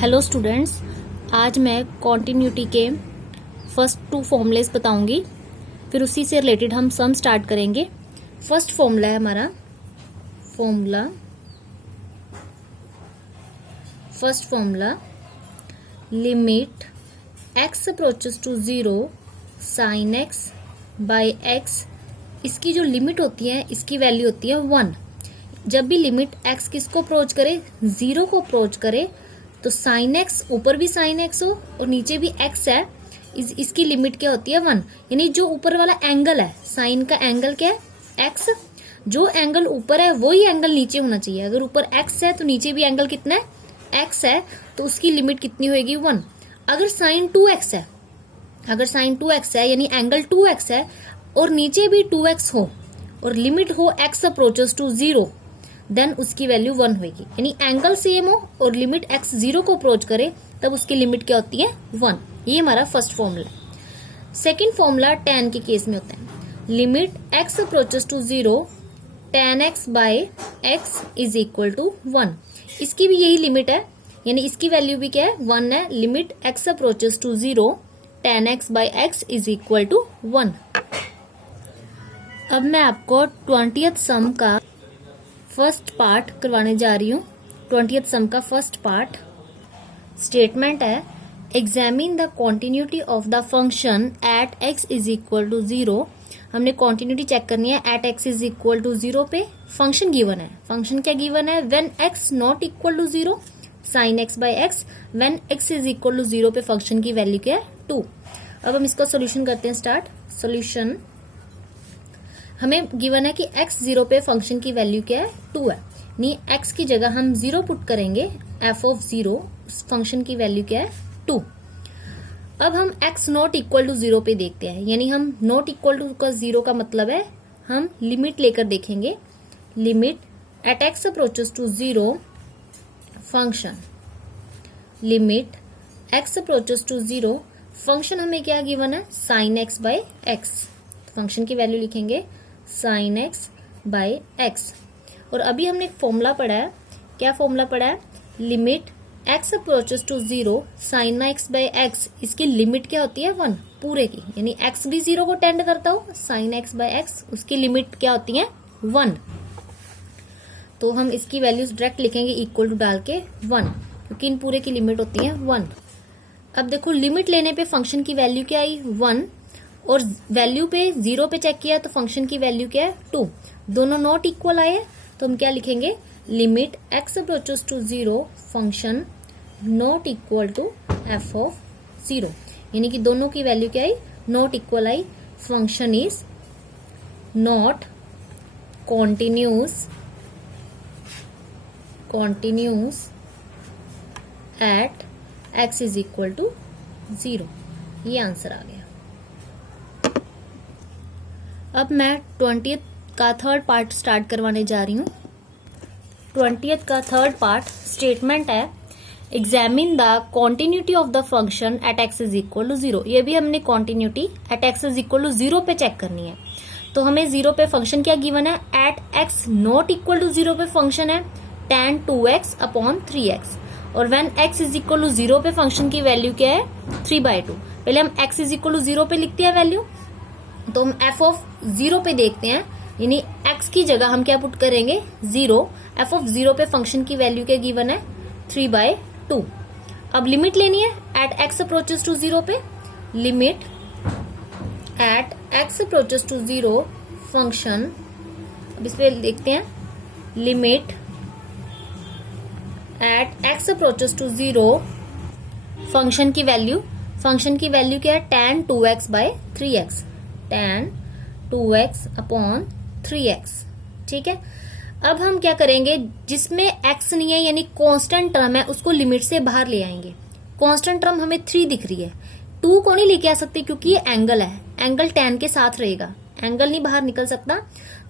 Hello students, आज मैं continuity के फर्स्ट 2 फॉर्मूलेस बताऊंगी, फिर उसी से रिलेटेड हम सम स्टार्ट करेंगे। फर्स्ट फॉर्मूला है हमारा first formula limit x approaches to 0 sine x by x। इसकी जो लिमिट होती है इसकी वैल्यू होती है 1। जब भी लिमिट x किसको अप्रोच करे, 0 को अप्रोच करे, तो साइन x ऊपर भी साइन x हो और नीचे भी x है, इसकी लिमिट क्या होती है 1। यानी जो ऊपर वाला एंगल है, साइन का एंगल क्या है x, जो एंगल ऊपर है वही एंगल नीचे होना चाहिए। अगर ऊपर x है तो नीचे भी एंगल कितना है x है, तो उसकी लिमिट कितनी होगी 1। अगर साइन 2x है यानी एंगल 2x है और नीचे भी 2x हो और लिमिट हो x अप्रोचेस टू 0, देन उसकी वैल्यू 1 होगी। यानी एंगल सेम हो और लिमिट x 0 को अप्रोच करे तब उसकी लिमिट क्या होती है 1। ये हमारा फर्स्ट फॉर्मूला है। सेकेंड फॉर्मूला tan के केस में होता है। Limit x approaches to 0 tan x by x is equal to 1। इसकी भी यही लिमिट है, यानी इसकी वैल्यू भी क्या है 1 है। Limit x approaches to 0 tan x by x is equal to 1। अब मैं आपको 20th सम का फर्स्ट पार्ट करवाने जा रही हूँ। 20th सम का फर्स्ट पार्ट स्टेटमेंट है, examine the continuity of the function at x is equal to 0। हमने कॉन्टिन्यूटी चेक करनी है at x is equal to 0 पे। फंक्शन गिवन है, फंक्शन क्या गिवन है, when x not equal to 0 sine x by x, when x is equal to 0 पे function की value क्या है 2। अब हम इसका सोल्यूशन करते हैं स्टार्ट। सोल्यूशन हमें गिवन है कि x 0 पे फंक्शन की वैल्यू क्या है 2 है, नहीं x की जगह हम 0 पुट करेंगे, f ऑफ 0 फंक्शन की वैल्यू क्या है 2। अब हम x नॉट इक्वल टू 0 पे देखते हैं, यानी हम नॉट इक्वल टू का 0 का मतलब है हम लिमिट लेकर देखेंगे। Limit at x approaches to 0 function, limit x approaches to 0 function हमें क्या गिवन है sine x by x। Function की वैल्यू लिखेंगे साइन x बाय x। और अभी हमने एक फॉर्मूला पढ़ा है, क्या फॉर्मूला पढ़ा है, limit x approaches to 0 sine x by x। इसकी लिमिट क्या होती है 1 पूरे की, यानी x भी 0 को टेंड करता हो, साइन x बाय x उसकी लिमिट क्या होती है 1। तो हम इसकी वैल्यूज डायरेक्ट लिखेंगे इक्वल टू डाल के 1, क्योंकि इन पूरे की लिमिट होती है 1। अब देखो लिमिट लेने पे फंक्शन की वैल्यू क्या आई 1 और वैल्यू पे 0 पे चेक किया तो फंक्शन की वैल्यू क्या है 2। दोनों नॉट इक्वल आए तो हम क्या लिखेंगे, limit x approaches to 0 function not equal to f of 0। यानी कि दोनों की वैल्यू क्या आई नॉट इक्वल आई। Function is not continuous at x is equal to 0। ये आंसर आ गया। अब मैं 20th का थर्ड पार्ट स्टार्ट करवाने जा रही हूँ। 20th का थर्ड पार्ट स्टेटमेंट है, examine the continuity of the function at x is equal to 0। ये भी हमने continuity at x is equal to 0 पे चेक करनी है। तो हमें 0 पे फंक्शन क्या गिवन है, at x not equal to 0 पे फंक्शन है tan 2x अपॉन 3x, और when x is equal to 0 पे फंक्शन की वैल्यू क्या है 3/2। पहले हम x इज इक्वल टू 0 पे लिखते हैं वैल्यू, तो हम f ऑफ 0 पे देखते हैं, यानी x की जगह हम क्या पुट करेंगे 0। f ऑफ 0 पे फंक्शन की वैल्यू क्या गिवन है 3/2। अब लिमिट लेनी है एट x अप्रोचेस टू 0 पे। Limit at x approaches to 0 function, अब इस पे देखते हैं, limit at x approaches to 0 function की वैल्यू क्या है tan 2x bye 3x, tan 2x upon 3x। ठीक है, अब हम क्या करेंगे, जिसमें x नहीं है यानी कांस्टेंट टर्म है उसको लिमिट से बाहर ले आएंगे। कांस्टेंट टर्म हमें 3 दिख रही है, 2 को नहीं लेके आ सकते क्योंकि ये एंगल है, एंगल tan के साथ रहेगा, एंगल नहीं बाहर निकल सकता।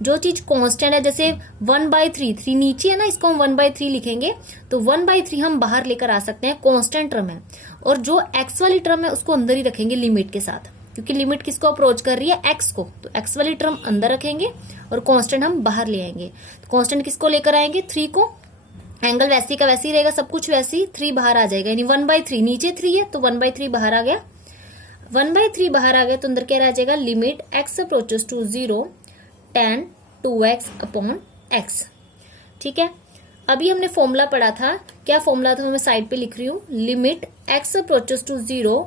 जो चीज कांस्टेंट है, जैसे 1/3, 3 नीचे है ना, इसको हम 1/3 लिखेंगे, तो 1/3 हम बाहर लेकर आ सकते हैं, कांस्टेंट टर्म है। और जो x वाली टर्म है उसको अंदर ही रखेंगे लिमिट के साथ, क्योंकि लिमिट किसको अप्रोच कर रही है x को, तो x वाली टर्म अंदर रखेंगे और कांस्टेंट हम बाहर ले आएंगे। तो कांस्टेंट किसको लेकर आएंगे 3 को, एंगल वैसी का वैसी रहेगा, सब कुछ वैसी, 3 बाहर आ जाएगा, यानी 1/3, नीचे 3 है तो 1/3 बाहर आ गया, 1/3 बाहर आ गया तो अंदर क्या रह जाएगा, limit x approaches to 0 tan 2x upon x। ठीक है, अभी हमने फॉर्मूला पढ़ा था, क्या फॉर्मूला था, मैं साइड पे लिख रही हूँ, limit x approaches to 0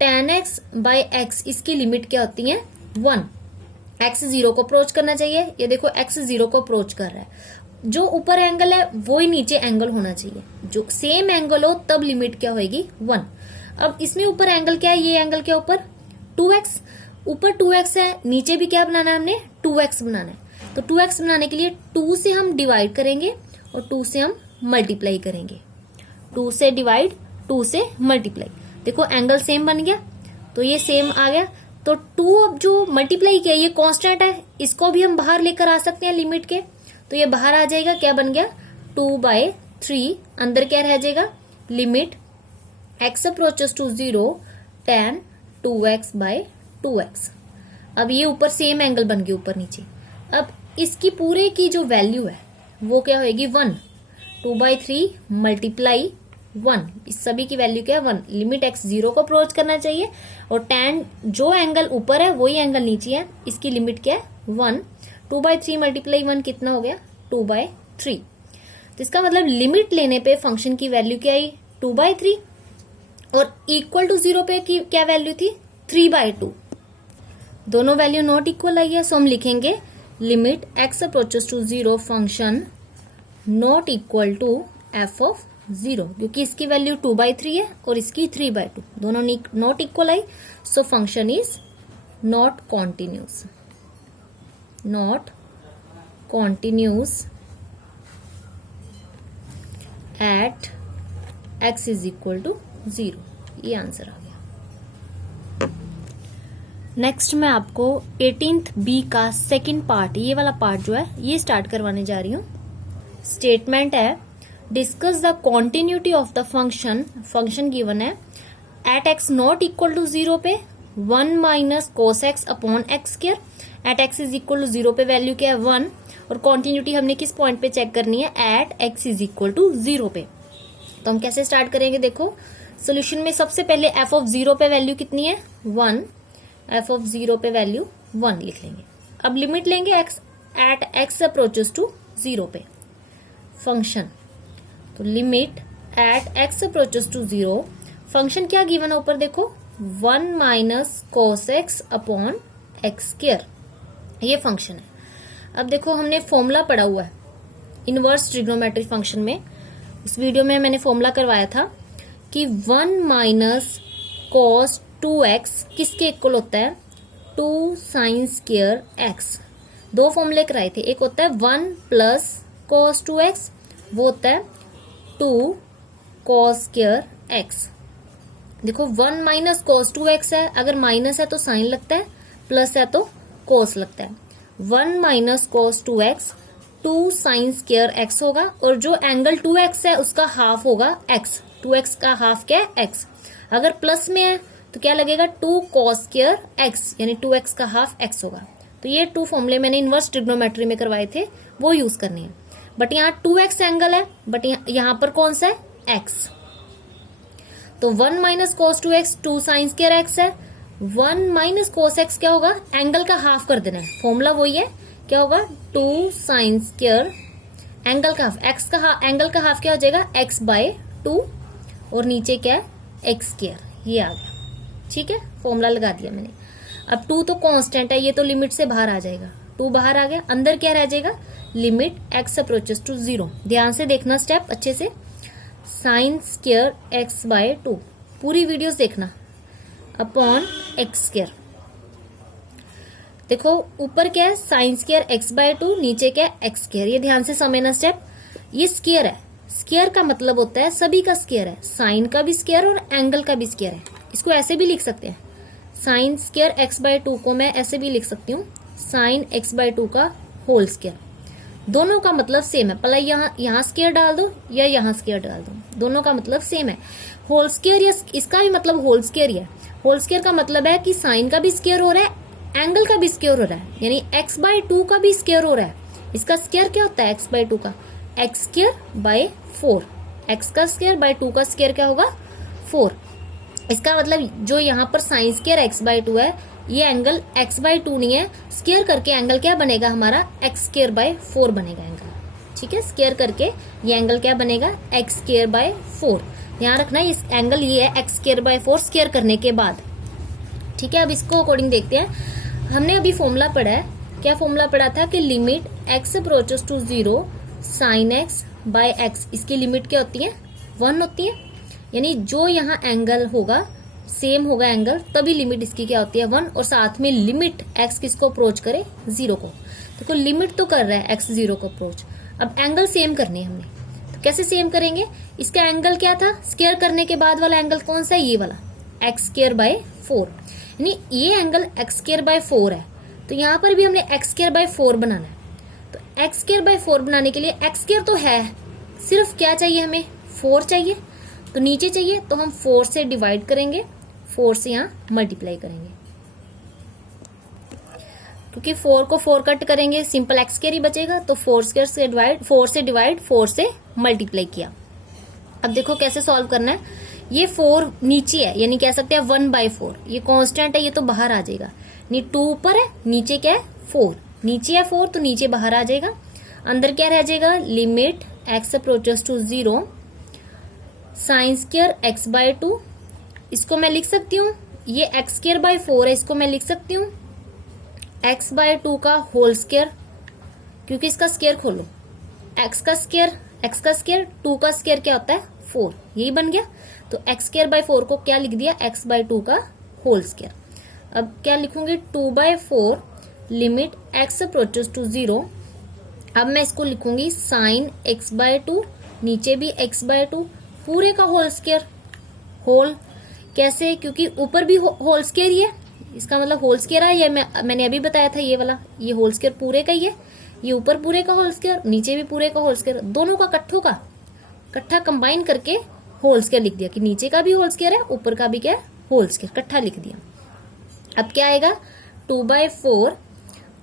tan x by x, इसकी लिमिट क्या होती है 1। x 0 को अप्रोच करना चाहिए, ये देखो x 0 को अप्रोच कर रहा है, जो ऊपर एंगल है वो ही नीचे एंगल होना चाहिए, जो सेम एंगल हो तब लिमिट क्या होगी 1। अब इसमें ऊपर एंगल क्या है, ये एंगल क्या ऊपर 2x, ऊपर 2x है, नीचे भी क्या बनाना है हमने 2x बनाना है, तो 2x बनाने के लिए 2 से हम डिवाइड करेंगे और 2 से हम मल्टीप्लाई करेंगे, 2 से डिवाइड 2 से मल्टीप्लाई, देखो एंगल सेम बन गया, तो ये सेम आ गया, तो 2 अब जो मल्टीप्लाई किया ये कांस्टेंट है, इसको भी हम बाहर लेकर आ सकते हैं लिमिट के, तो ये बाहर आ जाएगा, क्या बन गया 2/3, अंदर क्या रह जाएगा, limit x approaches to 0 tan 2x by 2x। अब ये ऊपर सेम एंगल बन गया ऊपर नीचे, अब इसकी पूरे की जो वैल्यू है वो क्या होगी 1, 2/3 मल्टीप्लाई 1, इस सभी की वैल्यू क्या है 1, लिमिट x 0 को अप्रोच करना चाहिए और tan जो एंगल ऊपर है वही एंगल नीचे है, इसकी लिमिट क्या है 1, 2/3 मल्टीप्लाई 1 कितना हो गया 2/3। तो इसका मतलब लिमिट लेने पे फंक्शन की वैल्यू क्या आई 2/3 और इक्वल टू 0 पे की क्या वैल्यू थी 3/2, दोनों वैल्यू नॉट इक्वल आई है, सो हम लिखेंगे limit x approaches to 0 function not equal to f of 0, क्योंकि इसकी वैल्यू 2/3 है और इसकी 3/2, दोनों not equal I, so function is not continuous, not continuous at x is equal to 0, ये आंसर आ गया। नेक्स्ट मैं आपको 18th B का सेकंड पार्ट, ये वाला पार्ट जो है ये स्टार्ट करवाने जा रही हूँ। स्टेटमेंट है discuss the continuity of the function, function given है at x not equal to 0 पे 1 minus cos x upon x square, at x is equal to 0 पे वैल्यू क्या है 1 और कॉन्टिन्यूटी हमने किस पॉइंट पे चेक करनी है at x is equal to 0 पे। तो हम कैसे स्टार्ट करेंगे, देखो सोल्यूशन में सबसे पहले एफ ऑफ 0 पे वैल्यू कितनी है 1, एफ ऑफ 0 पे वैल्यू 1 लिख लेंगे। अब लिमिट लेंगे x at x approaches to 0 पे फंक्शन, तो limit at x approaches to 0, function क्या गिवन है ऊपर देखो 1 minus cos x upon x square, ये फंक्शन है। अब देखो हमने फॉर्मूला पढ़ा हुआ है इनवर्स ट्रिग्नोमेट्री फंक्शन में, इस वीडियो में मैंने फॉर्मूला करवाया था कि 1 माइनस कॉस 2x किसके इक्वल होता है 2 साइन स्क्वायर x। दो फॉर्मूले कराए थे, एक होता है 1 प्लस कॉस 2x, वो होता है 2 कॉस स्क्वायर x। देखो 1 माइनस कॉस 2x है, अगर माइनस है तो साइन लगता है, प्लस है तो कोस लगता है। 1 माइनस कोस 2x 2 साइन स्क्वायर x होगा और जो एंगल 2x है उसका हाफ होगा x, 2x का हाफ क्या है x, अगर प्लस में है तो क्या लगेगा 2 कॉस स्क्वायर x, यानी 2x का हाफ x होगा। तो ये 2 फॉर्मूले मैंने इनवर्स ट्रिग्नोमेट्री में करवाए थे, वो यूज करनी है। बट यहाँ 2x एंगल है, बट यहाँ पर कौन सा है x, तो 1 माइनस कोस 2x 2 साइन स्क्वायर x है, 1 माइनस कोस एक्स क्या होगा एंगल का हाफ कर देना है, फॉर्मूला वही है, क्या होगा 2 साइन स्क्वायर एंगल का हाफ, एक्स का एंगल का हाफ क्या हो जाएगा x/2 और नीचे क्या है एक्स स्क्वायर, ये आ गया। ठीक है, फॉर्मूला लगा दिया मैंने। अब 2 तो कांस्टेंट है, ये तो लिमिट से बाहर आ जाएगा, 2 बाहर आ गया, अंदर क्या रह जाएगा लिमिट x अप्रोचेस टू 0, ध्यान से देखना स्टेप अच्छे से, साइन स्क्वायर x/2, पूरी वीडियोस देखना, अपॉन एक्स स्क्वायर। देखो ऊपर क्या है साइन स्क्वायर x/2, नीचे क्या है एक्स स्क्वायर, ये ध्यान से समझना स्टेप। ये स्क्वायर है, स्क्वायर का मतलब होता है सभी का स्क्वायर है, साइन का भी स्क्वायर और एंगल का भी स्क्वायर है। इसको ऐसे भी लिख सकते हैं, साइन स्क्वायर x/2 को मैं ऐसे भी लिख सकती हूँ साइन x/2 का होल स्क्वायर, दोनों का मतलब सेम है, पहले यहाँ स्क्वायर डाल दो या यहाँ स्क्वायर डाल दो, दोनों का मतलब सेम है। होल स्क्वायर या इसका भी मतलब होल स्क्वायर ही है, होल स्क्वायर का मतलब है कि साइन का भी स्क्वायर हो रहा है, एंगल का भी स्क्वायर हो रहा है, यानी x/2 का भी स्क्वायर हो रहा है। इसका स्क्वायर क्या होता है x/2 का x² बाय 4, x का स्क्वायर बाय 2 का स्क्वायर क्या होगा 4। इसका मतलब जो यहाँ पर साइन स्क्वायर x बाय 2 है, ये एंगल x बाय 2 नहीं है, स्क्वायर करके एंगल क्या बनेगा हमारा x स्क्वायर बाय 4 बनेगा एंगल। ठीक है, स्क्वायर करके ये एंगल क्या बनेगा x स्क्वायर बाय 4। ध्यान रखना इस एंगल ये है x स्क्वायर बाय 4 स्क्वायर करने के बाद। ठीक है, अब इसको अकॉर्डिंग देखते हैं। हमने अभी फॉर्मूला पढ़ा है, क्या फॉर्मूला पढ़ा था कि limit x approaches to 0 sin x by x, इसकी लिमिट क्या होती है 1 होती है। यानी जो यहाँ एंगल होगा सेम होगा एंगल, तभी लिमिट इसकी क्या होती है 1, और साथ में लिमिट x किसको अप्रोच करे 0 को। देखो लिमिट तो कर रहा है x 0 को अप्रोच, अब एंगल सेम करने हमने, तो कैसे सेम करेंगे। इसका एंगल क्या था स्क्वायर करने के बाद वाला एंगल कौन सा है, ये वाला x स्क्वायर बाय 4। यानी ये एंगल x स्क्वायर बाय 4 है, तो यहाँ पर भी हमने x स्क्वायर बाय 4 बनाना है। तो x स्क्वायर बाय 4 बनाने के लिए x स्क्वायर तो है, सिर्फ क्या चाहिए हमें 4 चाहिए, तो नीचे चाहिए तो हम 4 से डिवाइड करेंगे, 4 से यहाँ मल्टीप्लाई करेंगे, क्योंकि 4 को 4 कट करेंगे सिंपल x स्क्वायर ही बचेगा, तो 4 स्क्वायर से डिवाइड 4 से मल्टीप्लाई किया। अब देखो कैसे सॉल्व करना है। ये 4 नीचे है, यानी कह सकते हैं 1/4, ये कांस्टेंट है, ये तो बाहर आ जाएगा। नहीं 2 ऊपर है, नीचे क्या है 4, नीचे है 4 तो नीचे बाहर आ जाएगा। अंदर क्या रह जाएगा limit x approaches to 0 sine square x by 2, इसको मैं लिख सकती हूँ, ये x स्क्वायर बाय 4 है, इसको मैं लिख सकती हूँ x बाय 2 का होल स्क्वायर, क्योंकि इसका स्क्वायर खोलो, x का स्क्वायर 2 का स्क्वायर क्या होता है 4, यही बन गया। तो x स्क्वायर बाय 4 को क्या लिख दिया x बाय 2 का होल स्क्वायर। अब क्या लिखूंगी 2/4 लिमिट x अप्रोचेस टू 0। अब मैं इसको लिखूंगी साइन x बाय 2, नीचे भी x बाय 2, पूरे का होल स्क्वायर। होल कैसे, क्योंकि ऊपर भी होल स्क्वायर ही है, इसका मतलब होल स्क्वायर है, ये मैंने अभी बताया था, ये वाला ये होल स्क्वायर पूरे का ही है, ये ऊपर पूरे का होल स्क्वायर, नीचे भी पूरे का होल स्क्वायर, दोनों का इकट्ठा कंबाइन करके होल स्क्वायर लिख दिया कि नीचे का भी होल स्क्वायर है, ऊपर का भी क्या है होल स्क्वायर, इकट्ठा लिख दिया। अब क्या आएगा 2/4।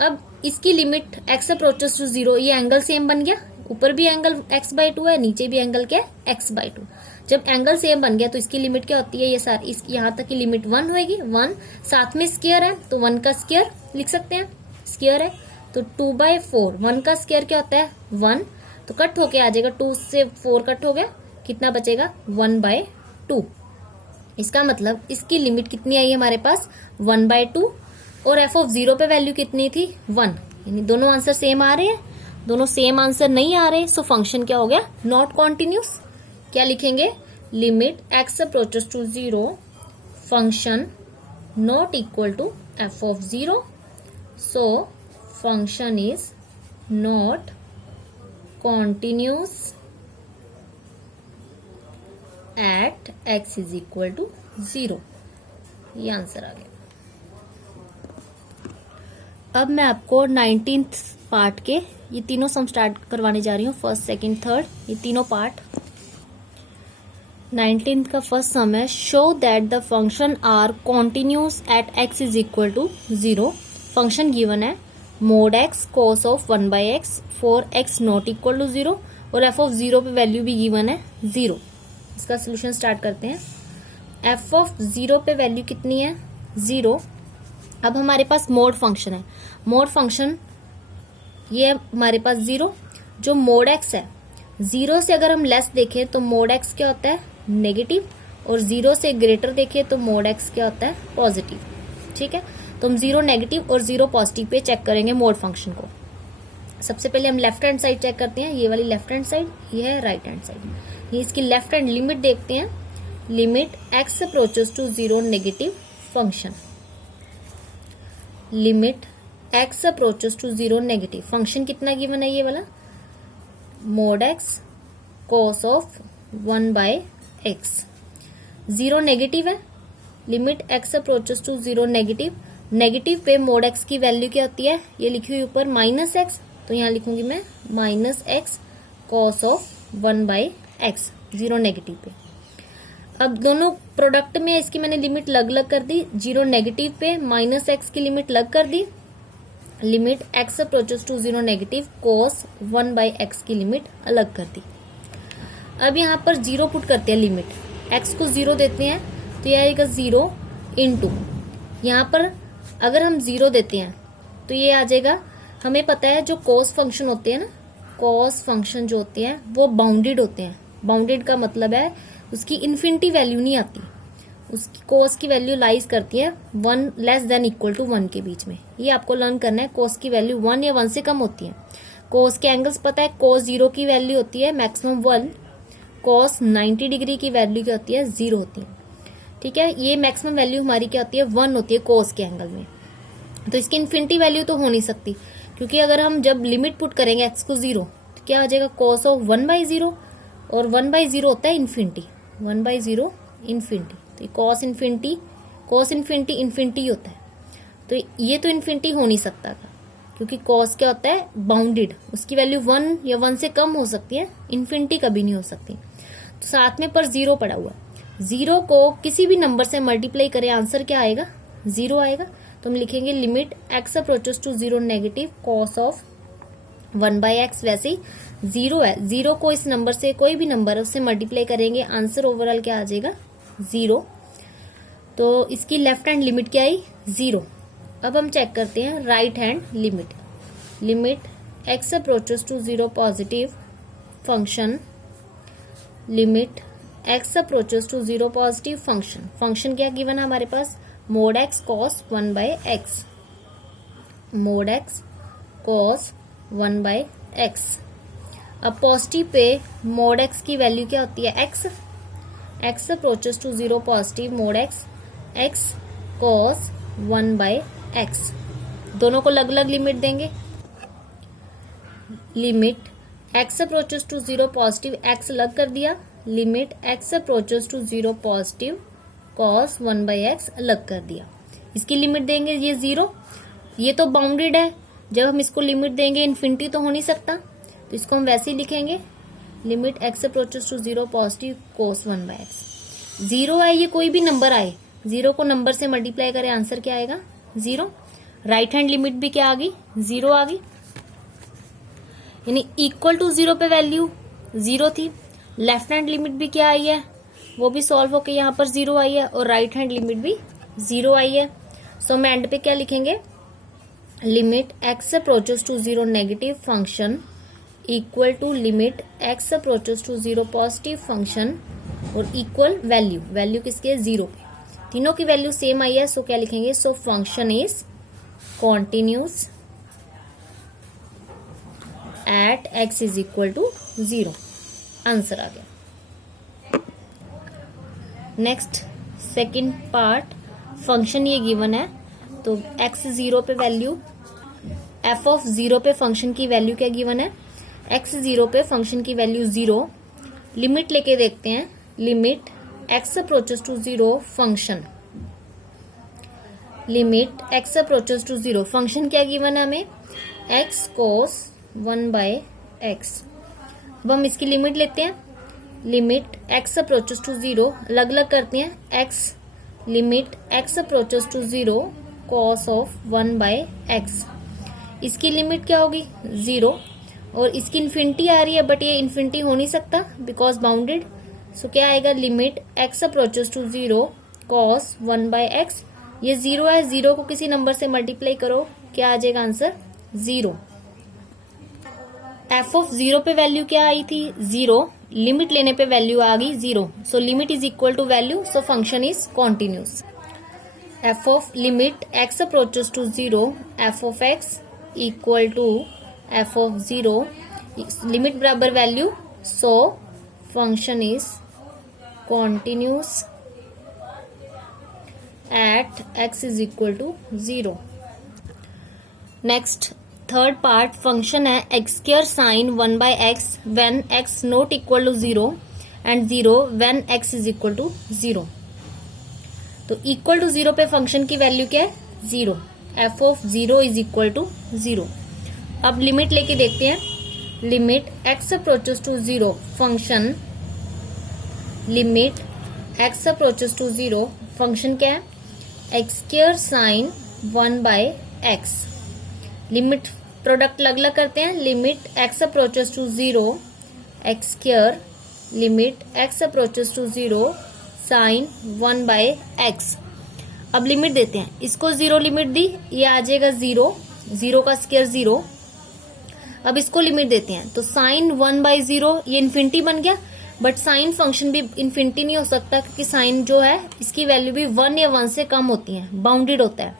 अब इसकी लिमिट x अप्रोचेस टू 0, ये एंगल सेम बन गया, ऊपर भी एंगल x बाय 2 है, नीचे भी एंगल क्या है x बाय 2। जब एंगल सेम बन गया तो इसकी लिमिट क्या होती है, ये सारी यहाँ तक की लिमिट 1 होगी, 1 साथ में स्क्वायर है तो 1 का स्क्वायर लिख सकते हैं, स्क्वायर है तो 2/4, 1 का स्क्वायर क्या होता है 1, तो कट होके आ जाएगा, 2 से 4 कट हो गया, कितना बचेगा 1/2। इसका मतलब इसकी लिमिट कितनी आई हमारे पास 1/2, और f(0) पे वैल्यू कितनी थी 1, यानी दोनों आंसर सेम आ रहे हैं, दोनों सेम आंसर नहीं आ रहे, सो फंक्शन क्या हो गया नॉट कॉन्टिन्यूस। क्या लिखेंगे limit x approaches to 0 function not equal to f(0), so function is not continuous at x is equal to 0। ये आंसर आ गया। अब मैं आपको 19th पार्ट के ये तीनों सम स्टार्ट करवाने जा रही हूँ, फर्स्ट सेकंड थर्ड, ये तीनों पार्ट। 19th का फर्स्ट सम है, show that the function are continuous at x is equal to 0। Function given है mod x cos of 1/x for x not equal to 0, और f(0) पे value भी given है 0। इसका सोल्यूशन स्टार्ट करते हैं। f(0) पे वैल्यू कितनी है 0। अब हमारे पास मोड फंक्शन है, मोड फंक्शन ये हमारे पास 0, जो मोड x है 0 से अगर हम लेस देखें तो मोड x क्या होता है नेगेटिव, और 0 से ग्रेटर देखें तो मोड x क्या होता है पॉजिटिव। ठीक है, तो हम 0 नेगेटिव और 0 पॉजिटिव पे चेक करेंगे मोड फंक्शन को। सबसे पहले हम लेफ्ट हैंड साइड चेक करते हैं, ये वाली लेफ्ट हैंड साइड, ये है राइट हैंड साइड। ये इसकी लेफ्ट हैंड लिमिट देखते हैं, limit x approaches to 0 negative function, limit x approaches to 0 negative function कितना गिवन है, ये वाला mod x cos of 1/x। 0 negative है, limit x approaches to 0 negative, negative पे मोड x की वैल्यू क्या होती है, ये लिखी हुई ऊपर -x, तो यहाँ लिखूंगी मैं -x cos of 1/x 0 negative पे। अब दोनों प्रोडक्ट में इसकी मैंने लिमिट अलग अलग कर दी, 0 नेगेटिव पे -x की लिमिट अलग कर दी, limit x approaches to 0 negative cos 1/x की लिमिट अलग कर दी। अब यहाँ पर 0 पुट करते हैं, लिमिट x को 0 देते हैं तो ये आएगा 0 इंटू, यहाँ पर अगर हम 0 देते हैं तो ये आ जाएगा। हमें पता है जो कॉस फंक्शन होते हैं ना, कॉस फंक्शन जो होते हैं वो बाउंडेड होते हैं। बाउंडेड का मतलब है उसकी इन्फिनिटी वैल्यू नहीं आती, उसकी कॉस की वैल्यू लाइज करती है 1 लेस देन इक्वल टू 1 के बीच में। ये आपको लर्न करना है। कॉस की वैल्यू 1 या 1 से कम होती है। कॉस के एंगल्स पता है, कॉस 0 की वैल्यू होती है मैक्सिमम 1, कॉस 90 डिग्री की वैल्यू क्या होती है 0 होती है। ठीक है, ये मैक्सिमम वैल्यू हमारी क्या होती है 1 होती है कॉस के एंगल में। तो इसकी इन्फिनिटी वैल्यू तो हो नहीं सकती, क्योंकि अगर हम जब लिमिट पुट करेंगे एक्स को 0 तो क्या आ जाएगा कॉस ऑफ 1/0, और 1/0 होता है इन्फिनिटी, 1/0 इन्फिनिटी। तो कॉस इन्फिनिटी इन्फिनिटी होता है, तो ये तो इन्फिनिटी हो नहीं सकता था, क्योंकि कॉस क्या होता है बाउंडेड, उसकी वैल्यू 1 या 1 से कम हो सकती है, इन्फिनिटी कभी नहीं हो सकती। तो साथ में पर 0 पड़ा हुआ, 0 को किसी भी नंबर से मल्टीप्लाई करें आंसर क्या आएगा 0 आएगा। तो हम लिखेंगे limit x approaches to 0 negative cos of 1/x। वैसे ही 0 है, 0 को इस नंबर से कोई भी नंबर उससे मल्टीप्लाई करेंगे आंसर ओवरऑल क्या आ जाएगा 0। तो इसकी लेफ्ट हैंड लिमिट क्या आई 0। अब हम चेक करते हैं right hand limit. Limit x approaches to 0 positive function, limit x approaches to 0 positive function. Function क्या गिवन है हमारे पास mod x cos 1/x, mod x cos 1/x। अब पॉजिटिव पे mod x की वैल्यू क्या होती है x approaches to 0 positive mod x cos 1/x। दोनों को अलग अलग लिमिट देंगे। Limit x approaches to 0 positive x अलग कर दिया, limit x approaches to 0 positive cos 1/x अलग कर दिया। इसकी लिमिट देंगे ये 0, ये तो बाउंडेड है, जब हम इसको लिमिट देंगे इन्फिनिटी तो हो नहीं सकता, तो इसको हम वैसे ही लिखेंगे limit x approaches to 0 positive cos 1/x। 0 आए, ये कोई भी नंबर आए, 0 को नंबर से मल्टीप्लाई करें आंसर क्या आएगा 0। राइट हैंड लिमिट भी क्या आ गई 0 आ गई, यानी इक्वल टू 0 पे वैल्यू 0 थी। लेफ्ट हैंड लिमिट भी क्या आई है वो भी सॉल्व होके यहाँ पर 0 आई है, और राइट हैंड लिमिट भी 0 आई है। सो हम एंड पे क्या लिखेंगे limit x approaches to 0 negative function equal to limit x approaches to 0 positive function, और इक्वल वैल्यू, वैल्यू किसके 0 पे, तीनों की वैल्यू सेम आई है। सो क्या लिखेंगे so function is continuous at x is equal to 0। Answer आ गया। नेक्स्ट सेकंड पार्ट, फंक्शन ये गिवन है, तो x 0 पे वैल्यू, f ऑफ 0 पे फंक्शन की वैल्यू क्या गिवन है x 0 पे फंक्शन की वैल्यू 0। लिमिट लेके देखते हैं, limit x approaches to 0 function, limit x approaches to 0 function क्या गिवन है हमें x cos 1/x। अब हम इसकी लिमिट लेते हैं, लिमिट x अप्रोचेस टू 0 अलग अलग करते हैं x, limit x approaches to 0 cos of 1/x। इसकी लिमिट क्या होगी 0, और इसकी इन्फिनिटी आ रही है, बट ये इन्फिनिटी हो नहीं सकता बिकॉज बाउंडेड। सो क्या आएगा limit x approaches to 0 cos 1/x। ये 0 है, 0 को किसी नंबर से मल्टीप्लाई करो क्या आ जाएगा आंसर 0। f ऑफ 0 पे वैल्यू क्या आई थी 0, लिमिट लेने पे वैल्यू आ गई 0। So limit is equal to value, so function is continuous. f of limit x approaches to 0 f of x equal to f of 0, limit बराबर value, so function is continuous at x is equal to 0। Next third part, function है x square sine 1/x when x not equal to 0 and 0 when x is equal to 0। तो equal to 0 पे function की value क्या है 0, f of 0 is equal to 0। अब limit लेके देखते हैं, limit x approaches to 0 function, limit x approaches to 0 function क्या है x square sine 1/x। Limit product अलग अलग करते हैं, limit x approaches to 0 x square limit x approaches to 0 sine 1/x। अब लिमिट देते हैं, इसको 0 लिमिट दी, ये आ जाएगा 0, 0 का स्क्वायर 0। अब इसको लिमिट देते हैं तो साइन 1/0 ये इन्फिनिटी बन गया, बट साइन फंक्शन भी इन्फिनिटी नहीं हो सकता क्योंकि साइन जो है इसकी वैल्यू भी 1 या 1 से कम होती है, बाउंडेड होता है,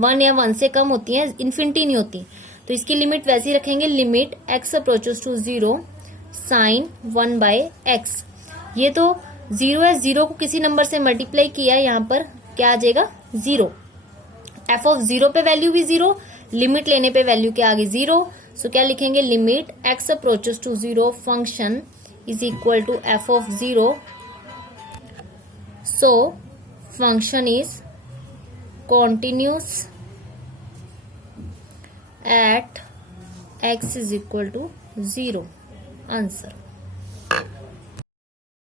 1 या 1 से कम होती है, इन्फिनिटी नहीं होती। तो इसकी लिमिट वैसी रखेंगे, limit x approaches to 0 sine 1/x। ये तो 0 है, 0 को किसी नंबर से मल्टीप्लाई किया, यहाँ पर क्या आ जाएगा 0। f ऑफ 0 पे वैल्यू भी 0, लिमिट लेने पे वैल्यू क्या आ गई 0। सो क्या लिखेंगे, limit x approaches to 0 function is equal to f of 0. So function is continuous at x is equal to 0. Answer.